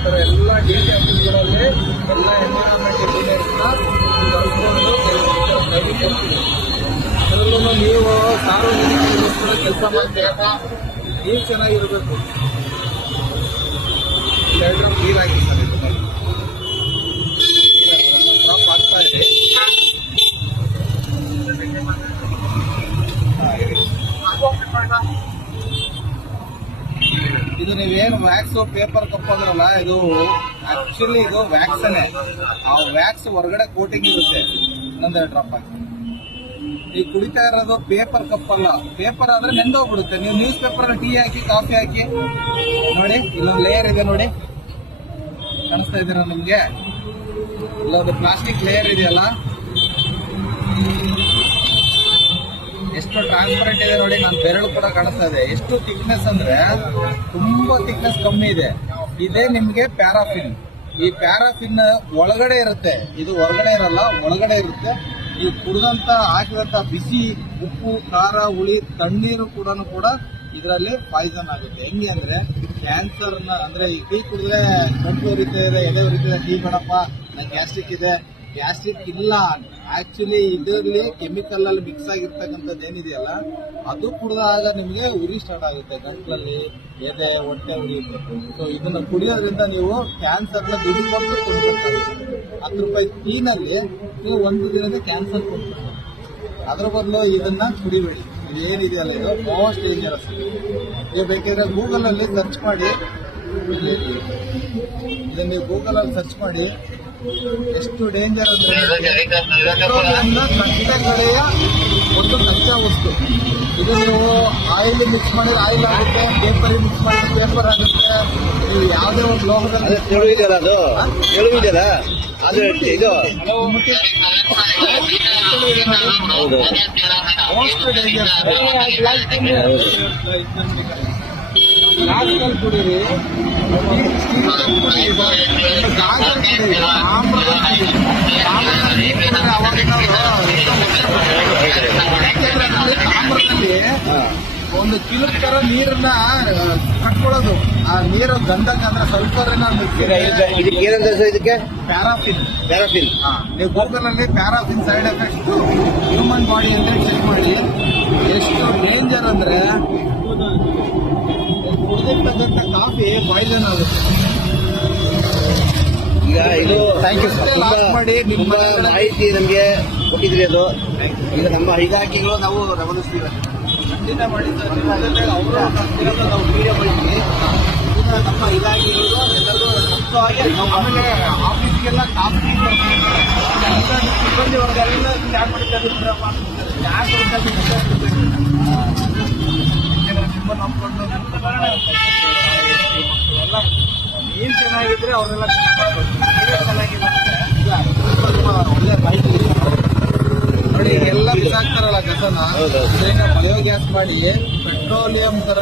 D C ಆಫೀಸ್ಗಳಲ್ಲಿ ಎಲ್ಲ environment ನೀವು ಸಾರ್ವಜನಿಕರಿಗೋಸ್ಕರ ಕೆಲಸ ಮಾಡ್ತೀರಾ. ನೀವು ಚೆನ್ನಾಗಿರಬೇಕು. ಡ್ರಾಪ್ ನೀರು ಹಾಕಿ ಸರ್ ಇದರಲ್ಲಿ ಒಂದೊಂದು ಡ್ರಾಪ್ ಹಾಕ್ತಾ ಇದೆ ಇದು ನೀವೇನು ವ್ಯಾಕ್ಸ್ ಪೇಪರ್ ಕಪ್ ಅಂದ್ರಲ್ಲ ಇದು ಆಕ್ಚುಲಿ ಇದು ವ್ಯಾಕ್ಸನೇ ಆ ವ್ಯಾಕ್ಸ್ ಹೊರಗಡೆ ಕೋಟಿಂಗ್ ಇರುತ್ತೆ. ಇನ್ನೊಂದೆರಡು ಡ್ರಾಪ್ ಆಗಿ ನೀವು ಕುಡಿತಾ ಇರೋದು ಪೇಪರ್ ಕಪ್ ಅಲ್ಲ ಪೇಪರ್ ಆದ್ರೆ ನೆಂದೋಗ್ಬಿಡುತ್ತೆ. ನೀವು ನ್ಯೂಸ್ ಪೇಪರ್ ಟೀ ಹಾಕಿ ಕಾಫಿ ಹಾಕಿ. ನೋಡಿ ಇಲ್ಲೊಂದು ಲೇಯರ್ ಇದೆ ನೋಡಿ. ಕಾಣಿಸ್ತಾ ಇದ್ದೀರಾ ನಿಮ್ಗೆ? ಇಲ್ಲೊಂದು ಪ್ಲಾಸ್ಟಿಕ್ ಲೇಯರ್ ಇದೆಯಲ್ಲ? ಎಷ್ಟು ಟ್ರಾನ್ಸ್ಪರೆಂಟ್ ಇದೆ ನೋಡಿ, ನಾನು ಬೆರಳು ಕೂಡ ಕಾಣಿಸ್ತಾ ಇದೆ. ಎಷ್ಟು ತಿಕ್ನೆಸ್ ಅಂದ್ರೆ ತುಂಬಾ ತಿಕ್ನೆಸ್ ಕಮ್ಮಿ ಇದೆ. ಇದೇ ನಿಮ್ಗೆ ಪ್ಯಾರಾಫಿನ್. ಈ ಪ್ಯಾರಾಫಿನ್ ಒಳಗಡೆ ಇರುತ್ತೆ. ಇದು ಹೊರಗಡೆ ಇರಲ್ಲ, ಒಳಗಡೆ ಇರುತ್ತೆ. ಈ ಕುಡಿದಂತ, ಹಾಕಿದಂತ ಬಿಸಿ ಉಪ್ಪು, ಖಾರ, ಹುಳಿ, ತಣ್ಣೀರು ಕೂಡ ಕೂಡ ಇದರಲ್ಲಿ ಪಾಯ್ಸನ್ ಆಗುತ್ತೆ. ಹೆಂಗೆ ಅಂದ್ರೆ ಕ್ಯಾನ್ಸರ್ ಅಂದ್ರೆ ಈ ಟೀ ಕುಡಿದ್ರೆ ಕಣ್ಣು ಉರಿತಾ ಇದೆ ಎಲೆ ಉರಿತಾ ಇದೆ. ಟೀ ಬೇಡಪ್ಪ, ನಂಗೆ ಗ್ಯಾಸ್ಟ್ರಿಕ್ ಇದೆ. ಗ್ಯಾಸ್ಟ್ರಿಕ್ ಇಲ್ಲ ಆಕ್ಚುಲಿ ಇದರಲ್ಲಿ ಕೆಮಿಕಲ್ ಅಲ್ಲಿ ಮಿಕ್ಸ್ ಆಗಿರ್ತಕ್ಕಂಥದ್ದು ಏನಿದೆಯಲ್ಲ ಅದು ಕುಡಿದಾಗ ನಿಮಗೆ ಉರಿ ಸ್ಟಾರ್ಟ್ ಆಗುತ್ತೆ, ಗಂಟ್ಲಲ್ಲಿ, ಎದೆ, ಹೊಟ್ಟೆ ಉರಿಯುತ್ತೆ. ಸೊ ಇದನ್ನ ಕುಡಿಯೋದ್ರಿಂದ ನೀವು ಕ್ಯಾನ್ಸರ್ನ ದುಡ್ಡು ಕೊಟ್ಟು ಕೊಂಡ್ಕೊಳ್ತಾರೆ ಹತ್ತು ರೂಪಾಯಿ ಟೀನಲ್ಲಿ ನೀವು ಒಂದು ದಿನದ ಕ್ಯಾನ್ಸರ್ ಕೊಡ್ತೀವಿ ಅದ್ರ ಬದಲು ಇದನ್ನ ಕುಡಿಬೇಡಿ. ಏನಿದೆಯಲ್ಲ ಇದು ಮೋಸ್ಟ್ ಡೇಂಜರಸ್ ನೀವು ಬೇಕಿದ್ರೆ ಗೂಗಲ್ ಅಲ್ಲಿ ಸರ್ಚ್ ಮಾಡಿ ಇದನ್ನ ನೀವು ಗೂಗಲ್ ಅಲ್ಲಿ ಸರ್ಚ್ ಮಾಡಿ ಎಷ್ಟು ಡೇಂಜರ್ ಅಂದ್ರೆ ಪೆಟ್ರೋಲಿಯಂನ ಕಟ್ಟೆಗಳೆಯ ಒಂದು ಕಚ್ಚಾ ವಸ್ತು. ಇದು ನೀವು ಆಯಿಲ್ ಮಿಕ್ಸ್ ಮಾಡಿದ್ರೆ ಆಯಿಲ್ ಆಗುತ್ತೆ ಪೇಪರ್ ಮಿಕ್ಸ್ ಮಾಡಿದ್ರೆ ಪೇಪರ್ ಆಗುತ್ತೆ. ನೀವು ಯಾವುದೇ ಒಂದು ಲೋಹದಲ್ಲಿ ತೆಳುವಿದೆಯಲ್ಲ ಅದು? ತೆಳುವಿದೆಯಲ್ಲ ಅದು ಇದು? ಹೌದು. ಮೋಸ್ಟ್ ಡೇಂಜರ್ ಗ್ಲಾಸ್ನಲ್ಲಿ ಕುಡೀರಿ. ತಾಮ್ರದಲ್ಲಿ ಒಂದು ಕಿಲುಕ್ ತರ ನೀರನ್ನ ಕಟ್ಕೊಳ್ಳೋದು. ಆ ನೀರು ಗಂಧಕ ಅಂದ್ರೆ ಸಲ್ಫರ್ ಇದಕ್ಕೆ ಏನಂತ ಹೆಸರು ಇದಕ್ಕೆ? ಪ್ಯಾರಾಫಿನ್. ಪ್ಯಾರಾಫಿನ್. ನೀವು ಗೂಗಲ್ ಅಲ್ಲಿ paraffin side effect human body ಅಂತ ಚೆಕ್ ಮಾಡಿ ಎಷ್ಟು ಡೇಂಜರ್ ಅಂದ್ರೆ ಪಾಯ್ಸನ್ ಆಗುತ್ತೆ ಈಗ ಇದು ಥ್ಯಾಂಕ್ ಯು ಸರ್ ತುಂಬಾ ಮಾಡಿ ನಿಮ್ಮ ಮಾಹಿತಿ ನಮಗೆ ಕೊಟ್ಟಿದ್ರಿ ಅದು. ಈಗ ನಮ್ಮ ಹೈದಾಕಿಗಳು ನಾವು ಗಮನಿಸ್ತೀವಿ ಖಂಡಿತ ಮಾಡಿ ಸರ್. ಅವರು ನಾವು ವಿಡಿಯೋ ಮಾಡಿದ್ವಿ. ಈಗ ನಮ್ಮ ಇಲಾಖೆಗಳು ಎಲ್ಲರೂ ಮುಕ್ತವಾಗಿ ಆಮೇಲೆ ಆಫೀಸ್ಗೆಲ್ಲ ಕಾಫಿ ಸಿಬ್ಬಂದಿ ವರ್ಗ ಎಲ್ಲ ಸ್ಟಾರ್ಟ್ ಮಾಡಿದ್ದಾರೆ ಯಾಕೆ ತುಂಬ ಸಿಬ್ಬಂದಿ ಎಲ್ಲ ನೀನ್ ಚೆನ್ನಾಗಿದ್ರೆ ಅವರೆಲ್ಲ ಚೆನ್ನಾಗಿಲ್ಲ ಒಳ್ಳೆ ಮಾಹಿತಿ. ನೋಡಿ ಎಲ್ಲ ಬಿಸಾಕ್ತಾರಲ್ಲ ಕಸನ. ಬಯೋಗ್ಯಾಸ್ ಮಾಡಿ ಪೆಟ್ರೋಲಿಯಂ ತರ